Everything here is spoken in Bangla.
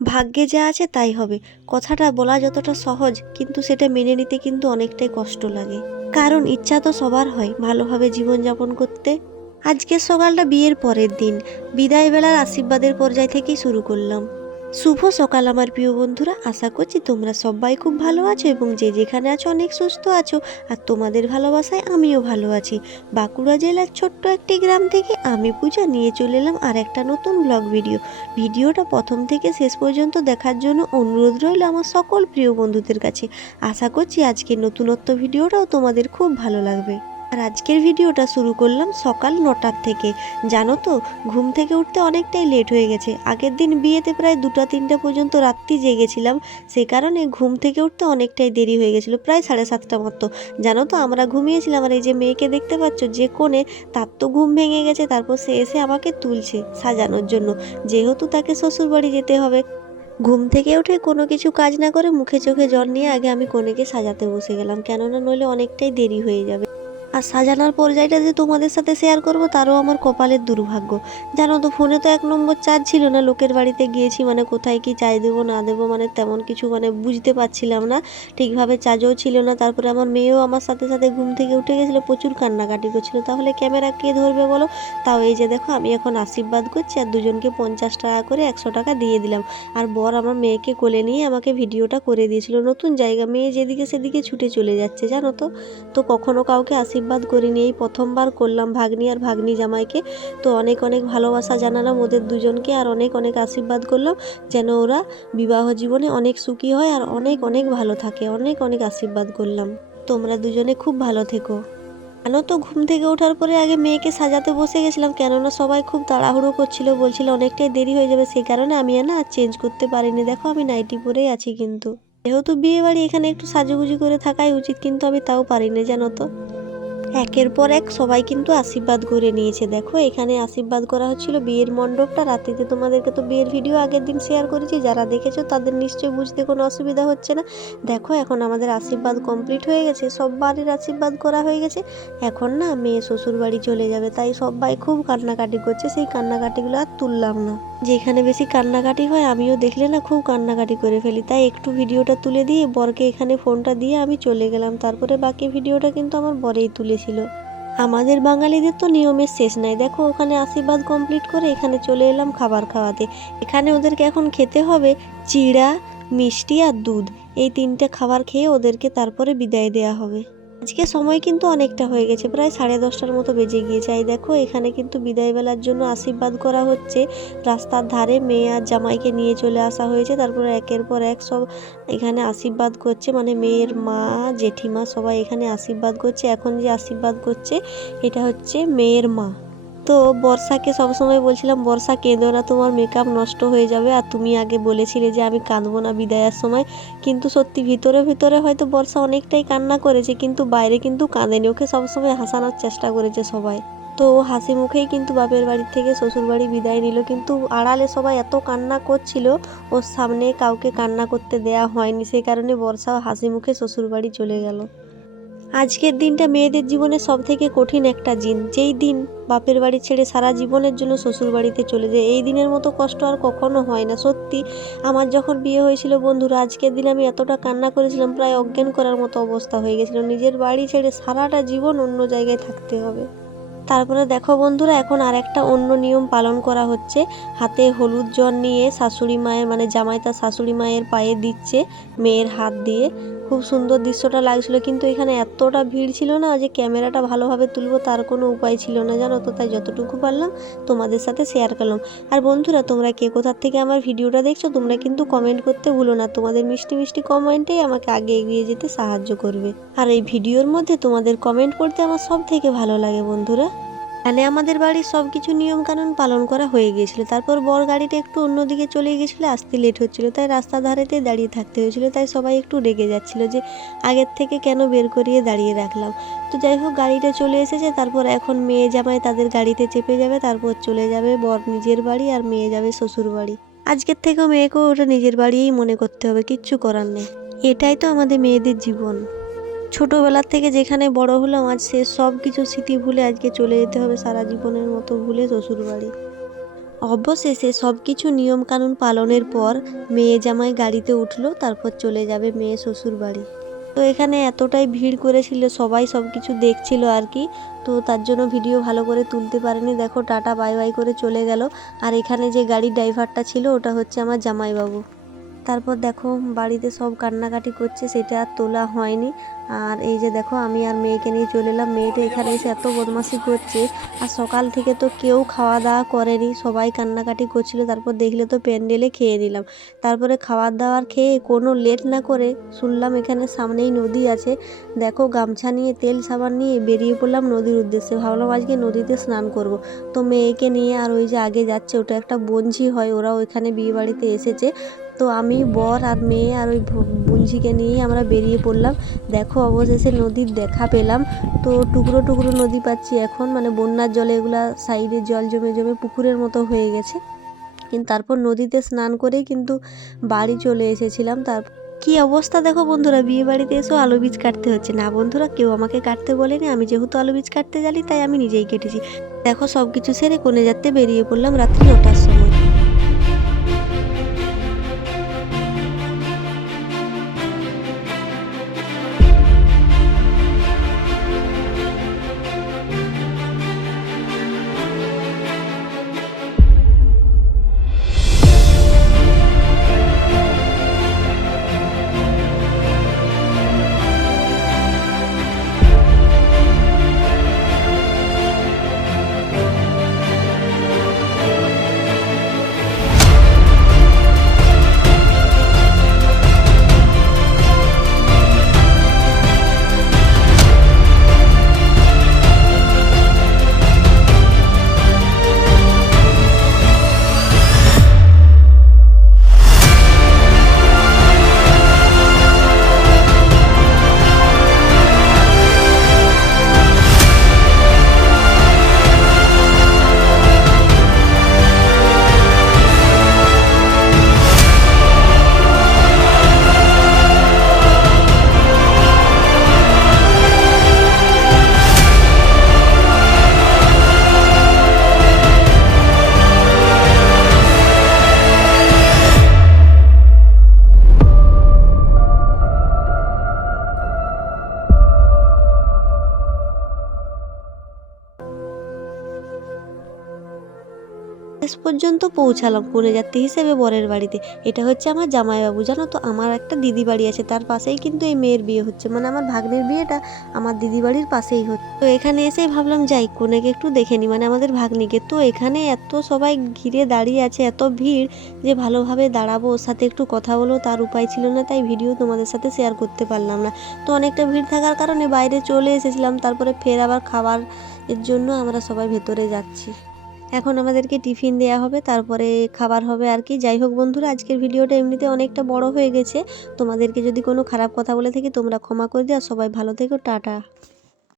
ভাগ্যে যা আছে তাই হবে। কথাটা বলা যতটা সহজ, কিন্তু সেটা মেনে নিতে কিন্তু অনেকটাই কষ্ট লাগে। কারণ ইচ্ছা তো সবার হয় ভালোভাবে জীবনযাপন করতে। আজকের সকালটা বিয়ের পরের দিন। বিদায় বেলার আশীর্বাদের পর্যায় থেকেই শুরু করলাম। শুভ সকাল, আমার প্রিয় বন্ধুরা। আশা করছি তোমরা সবাই খুব ভালো আছো এবং যে যেখানে আছো অনেক সুস্থ আছো, আর তোমাদের ভালোবাসায় আমিও ভালো আছি। বাঁকুড়া জেলার ছোট্ট একটি গ্রাম থেকে আমি পূজা নিয়ে চলে এলাম আর একটা নতুন ব্লগ ভিডিও ভিডিওটা প্রথম থেকে শেষ পর্যন্ত দেখার জন্য অনুরোধ রইল আমার সকল প্রিয় বন্ধুদের কাছে। আশা করছি আজকের নতুনত্ব ভিডিওটাও তোমাদের খুব ভালো লাগবে। আর আজকের ভিডিওটা শুরু করলাম সকাল নটার থেকে। জানো তো, ঘুম থেকে উঠতে অনেকটাই লেট হয়ে গেছে। আগের দিন বিয়েতে প্রায় দুটা, তিনটা পর্যন্ত রাত্রি জেগেছিলাম। সে কারণে ঘুম থেকে উঠতে অনেকটাই দেরি হয়ে গেছিল, প্রায় সাড়ে সাতটা মতো। জানো তো, আমরা ঘুমিয়েছিলাম আর এই যে মেয়েকে দেখতে পাচ্ছ, যে কোণে তার তো ঘুম ভেঙে গেছে, তারপর সে এসে আমাকে তুলছে সাজানোর জন্য। যেহেতু তাকে শ্বশুরবাড়ি যেতে হবে। ঘুম থেকে উঠে কোনো কিছু কাজ না করে মুখে চোখে জল নিয়ে আগে আমি কনেকে সাজাতে বসে গেলাম। কেননা নইলে অনেকটাই দেরি হয়ে যাবে। আর সাজানোর পর্যায়টা যে তোমাদের সাথে শেয়ার করব, তারও আমার কপালের দুর্ভাগ্য। জানো তো ফোনে তো এক নম্বর চার্জ ছিল না, লোকের বাড়িতে গিয়েছি মানে কোথায় কি চাই দেবো, না দেবো মানে তেমন কিছু মানে বুঝতে পারছিলাম না। ঠিকভাবে চার্জও ছিল না, তারপরে আমার মেয়েও আমার সাথে সাথে ঘুম থেকে উঠে গেছিল, প্রচুর কান্নাকাটি করছিল। তাহলে ক্যামেরা কে ধরবে বলো? তাও এই যে দেখো, আমি এখন আশীর্বাদ করছি, আর দুজনকে পঞ্চাশ টাকা করে একশো টাকা দিয়ে দিলাম। আর বর আমার মেয়েকে কোলে নিয়ে আমাকে ভিডিওটা করে দিয়েছিল, নতুন জায়গা, মেয়ে যেদিকে সেদিকে ছুটে চলে যাচ্ছে, জানো তো। তো কখনো কাউকে আশীর্বাদ করিনি এই প্রথমবার করলাম ভাগ্নি আর ভাগ্নি জামাইকে। তো অনেক অনেক ভালোবাসা জানালাম ওদের দুজনকে আর অনেক অনেক আশীর্বাদ করলাম যেন ওরা বিবাহ জীবনে অনেক সুখী হয় আর অনেক অনেক ভালো থাকে। অনেক অনেক আশীর্বাদ করলাম। তোমরা দুজনে খুব ভালো থেকো। জানো তো ঘুম থেকে ওঠার পরে আগে মেয়েকে সাজাতে বসে গেছিলাম কেননা সবাই খুব তাড়াহুড়ো করছিল, বলছিল অনেকটাই দেরি হয়ে যাবে সেই কারণে আমি না আর চেঞ্জ করতে পারিনি। দেখো আমি নাইটি পরেই আছি কিন্তু। যেহেতু বিয়ে বাড়ি এখানে একটু সাজুগুজু করে থাকাই উচিত, কিন্তু আমি তাও পারিনি, জানো তো। একের পর এক সবাই কিন্তু আশীর্বাদ করে নিয়েছে। দেখো, এখানে আশীর্বাদ করা হচ্ছিল বিয়ের মণ্ডপটা। রাত্রিতে তোমাদেরকে তো বিয়ের ভিডিও আগের দিন শেয়ার করেছি। যারা দেখেছ তাদের নিশ্চয়ই বুঝতে কোনো অসুবিধা হচ্ছে না। দেখো, এখন আমাদের আশীর্বাদ কমপ্লিট হয়ে গেছে। সব বাড়ির আশীর্বাদ করা হয়ে গেছে। এখন না মেয়ে শ্বশুর বাড়ি চলে যাবে। তাই সবাই খুব কান্নাকাটি করছে। সেই কান্নাকাটিগুলো আর তুললাম না। যেখানে বেশি কান্নাকাটি হয়, আমিও দেখলে না খুব কান্নাকাটি করে ফেলি। তাই একটু ভিডিওটা তুলে দিয়ে, বরকে এখানে ফোনটা দিয়ে আমি চলে গেলাম। তারপরে বাকি ভিডিওটা কিন্তু আমার বরেই তুলেছিল আমাদের বাঙালিদের তো নিয়মের শেষ নাই। দেখো, ওখানে আশীর্বাদ কমপ্লিট করে এখানে চলে এলাম খাবার খাওয়াতে। এখানে ওদেরকে এখন খেতে হবে চিড়া, মিষ্টি আর দুধ। এই তিনটে খাবার খেয়ে ওদেরকে তারপরে বিদায় দেয়া হবে। আজকে সময় কিন্তু অনেকটা হয়ে গেছে, প্রায় সাড়ে দশটার মতো বেজে গিয়েছে। এই দেখো, এখানে কিন্তু বিদায়বেলার জন্য আশীর্বাদ করা হচ্ছে। রাস্তার ধারে মেয়ে আর জামাইকে নিয়ে চলে আসা হয়েছে, তারপরে একের পর এক সব এখানে আশীর্বাদ করছে। মানে মেয়ের মা, জেঠিমা সবাই এখানে আশীর্বাদ করছে। এখন যে আশীর্বাদ করছে, এটা হচ্ছে মেয়ের মা। তো বর্ষাকে সবসময় বলছিলাম, বর্ষা, কেঁদো না, তোমার মেকআপ নষ্ট হয়ে যাবে। আর তুমি আগে বলেছিলে যে, আমি কাঁদবো না বিদায়ের সময়। কিন্তু সত্যি ভিতরে ভিতরে হয়তো বর্ষা অনেকটাই কান্না করেছে, কিন্তু বাইরে কিন্তু কাঁদেনি। ওকে সবসময় হাসানোর চেষ্টা করেছে সবাই। তো হাসি মুখেই কিন্তু বাপের বাড়ি থেকে শ্বশুর বাড়ি বিদায় নিল। কিন্তু আড়ালে সবাই এত কান্না করছিল, ওর সামনে কাউকে কান্না করতে দেয়া হয়নি। সেই কারণে বর্ষাও হাসি মুখে শ্বশুর বাড়ি চলে গেল। আজকের দিনটা মেয়েদের জীবনে সব থেকে কঠিন একটা দিন। যেই দিন বাপের বাড়ি ছেড়ে সারা জীবনের জন্য শ্বশুর বাড়িতে চলে যায়, এই দিনের মতো কষ্ট আর কখনো হয় না। সত্যি, আমার যখন বিয়ে হয়েছিল, বন্ধুরা, আজকের দিন আমি এতটা কান্না করেছিলাম, প্রায় অজ্ঞান করার মতো অবস্থা হয়ে গেছিল। নিজের বাড়ি ছেড়ে সারাটা জীবন অন্য জায়গায় থাকতে হবে। তারপরে দেখো বন্ধুরা, এখন আর একটা অন্য নিয়ম পালন করা হচ্ছে। হাতে হলুদ জল নিয়ে শাশুড়ি মায়ের মানে জামাই তার শাশুড়ি মায়ের পায়ে দিচ্ছে মেয়ের হাত দিয়ে। খুব সুন্দর দৃশ্যটা লাগছিল, কিন্তু এখানে এতটা ভিড় ছিল না যে ক্যামেরাটা ভালোভাবে তুলবো তার কোনো উপায় ছিল না, জানো তো? তাই যতটুকু পারলাম তোমাদের সাথে শেয়ার করলাম। আর বন্ধুরা, তোমরা কে কোথার থেকে আমার ভিডিওটা দেখছ, তোমরা কিন্তু কমেন্ট করতে ভুলো না। তোমাদের মিষ্টি মিষ্টি কমেন্টেই আমাকে আগে এগিয়ে যেতে সাহায্য করবে। আর এই ভিডিওর মধ্যে তোমাদের কমেন্ট পড়তে আমার সব থেকে ভালো লাগে বন্ধুরা। এখানে আমাদের বাড়ির সব কিছু নিয়মকানুন পালন করা হয়ে গিয়েছিল। তারপর বর গাড়িটা একটু অন্যদিকে চলে গিয়েছিল, আসতে লেট হচ্ছিল। তাই রাস্তা ধারেতে দাঁড়িয়ে থাকতে হয়েছিল। তাই সবাই একটু রেগে যাচ্ছিল যে, আগের থেকে কেন বের করিয়ে দাঁড়িয়ে রাখলাম? তো যাই হোক, গাড়িটা চলে এসেছে। তারপর এখন মেয়ে জামাই তাদের গাড়িতে চেপে যাবে, তারপর চলে যাবে বর নিজের বাড়ি আর মেয়ে যাবে শ্বশুর বাড়ি। আজকের থেকেও মেয়েকেও ওটা নিজের বাড়িই মনে করতে হবে, কিচ্ছু করার নেই। এটাই তো আমাদের মেয়েদের জীবন। ছোটোবেলার থেকে যেখানে বড় হলাম, আজ সে সব কিছু স্মৃতি ভুলে আজকে চলে যেতে হবে সারা জীবনের মতো ভুলে শ্বশুর বাড়ি অবশেষে সব কিছু নিয়মকানুন পালনের পর মেয়ে জামাই গাড়িতে উঠল, তারপর চলে যাবে মেয়ে শ্বশুর বাড়ি তো এখানে এতটাই ভিড় করেছিল, সবাই সব কিছু দেখছিল আর কি। তো তার জন্য ভিডিও ভালো করে তুলতে পারেনি। দেখো, টাটা, বাই বাই করে চলে গেল। আর এখানে যে গাড়ির ড্রাইভারটা ছিল, ওটা হচ্ছে আমার জামাইবাবু। তারপর দেখো, বাড়িতে সব কান্নাকাটি করছে, সেটা আর তোলা হয়নি। আর এই যে দেখো, আমি আর মেয়েকে নিয়ে চলে এলাম। মেয়েটা এখানে এসে এত বদমাশি করছে। আর সকাল থেকে তো কেউ খাওয়া দাওয়া করেনি। সবাই কান্নাকাটি করছিল। তারপর দেখলে তো প্যান্ডেলে খেয়ে নিলাম। তারপরে খাবার দাওয়ার খেয়ে কোনো লেট না করে শুনলাম এখানে সামনেই নদী আছে। দেখো, গামছা নিয়ে, তেল সাবান নিয়ে বেরিয়ে পড়লাম নদীর উদ্দেশ্যে। ভাবলাম আজকে নদীতে স্নান করব। তো মেয়েকে নিয়ে আর ওই যে আগে যাচ্ছে, ওটা একটা বঞ্জি হয় ওরা ওইখানে বিয়েবাড়িতে এসেছে। তো আমি, বর আর মেয়ে আর ওই বুঞ্জিকে নিয়েই আমরা বেরিয়ে পড়লাম। দেখো অবশেষে নদীর দেখা পেলাম। তো টুকরো টুকরো নদী পাচ্ছি এখন। মানে বন্যার জলে এগুলা সাইডে জল জমে জমে পুকুরের মতো হয়ে গেছে। কিন্তু তারপর নদীতে স্নান করেই কিন্তু বাড়ি চলে এসেছিলাম। তার কি অবস্থা দেখো বন্ধুরা, বিয়ে বাড়িতে এসেও আলু বীজ কাটতে হচ্ছে না। বন্ধুরা, কেউ আমাকে কাটতে বলেনি। আমি যেহেতু আলু বীজ কাটতে জানি, তাই আমি নিজেই কেটেছি। দেখো সব কিছু সেরে কোণে যাতে বেরিয়ে পড়লাম রাত্রি নটার সময়। শেষ পর্যন্ত পৌঁছালাম কোণে যাত্রী হিসেবে বরের বাড়িতে। এটা হচ্ছে আমার জামাইবাবু। জানো তো, আমার একটা দিদি বাড়ি আছে, তার পাশেই কিন্তু এই মেয়ের বিয়ে হচ্ছে। মানে আমার ভাগ্নের বিয়েটা আমার দিদি বাড়ির পাশেই হচ্ছে। তো এখানে এসে ভাবলাম, যাই, কোনেকে একটু দেখে নিই মানে আমাদের ভাগ্নিকে। তো এখানে এত সবাই ঘিরে দাঁড়িয়ে আছে, এত ভিড় যে ভালোভাবে দাঁড়াবো, ওর সাথে একটু কথা বলেও তার উপায় ছিল না, তাই ভিডিও তোমাদের সাথে শেয়ার করতে পারলাম না। তো অনেকটা ভিড় থাকার কারণে বাইরে চলে এসেছিলাম, তারপরে ফের আবার খাবার এর জন্য আমরা সবাই ভেতরে যাচ্ছি। এখন আমাদেরকে টিফিন দেওয়া হবে, তারপরে খাবার হবে আর কি। যাই হোক বন্ধুরা, আজকের ভিডিওটা এমনিতে অনেকটা বড় হয়ে গেছে। তোমাদেরকে যদি কোনো খারাপ কথা বলে থাকি তোমরা ক্ষমা করে দিও। সবাই ভালো থেকো, টাটা।